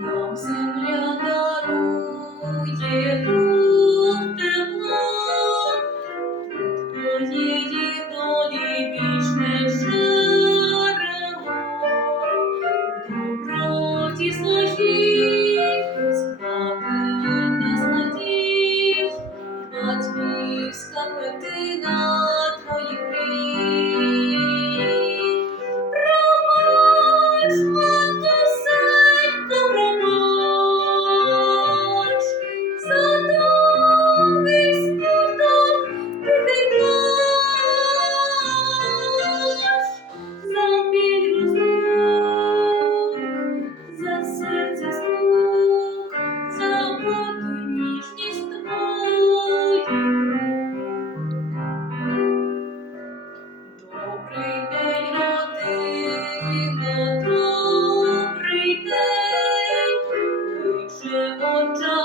Нам земля дарує. don't.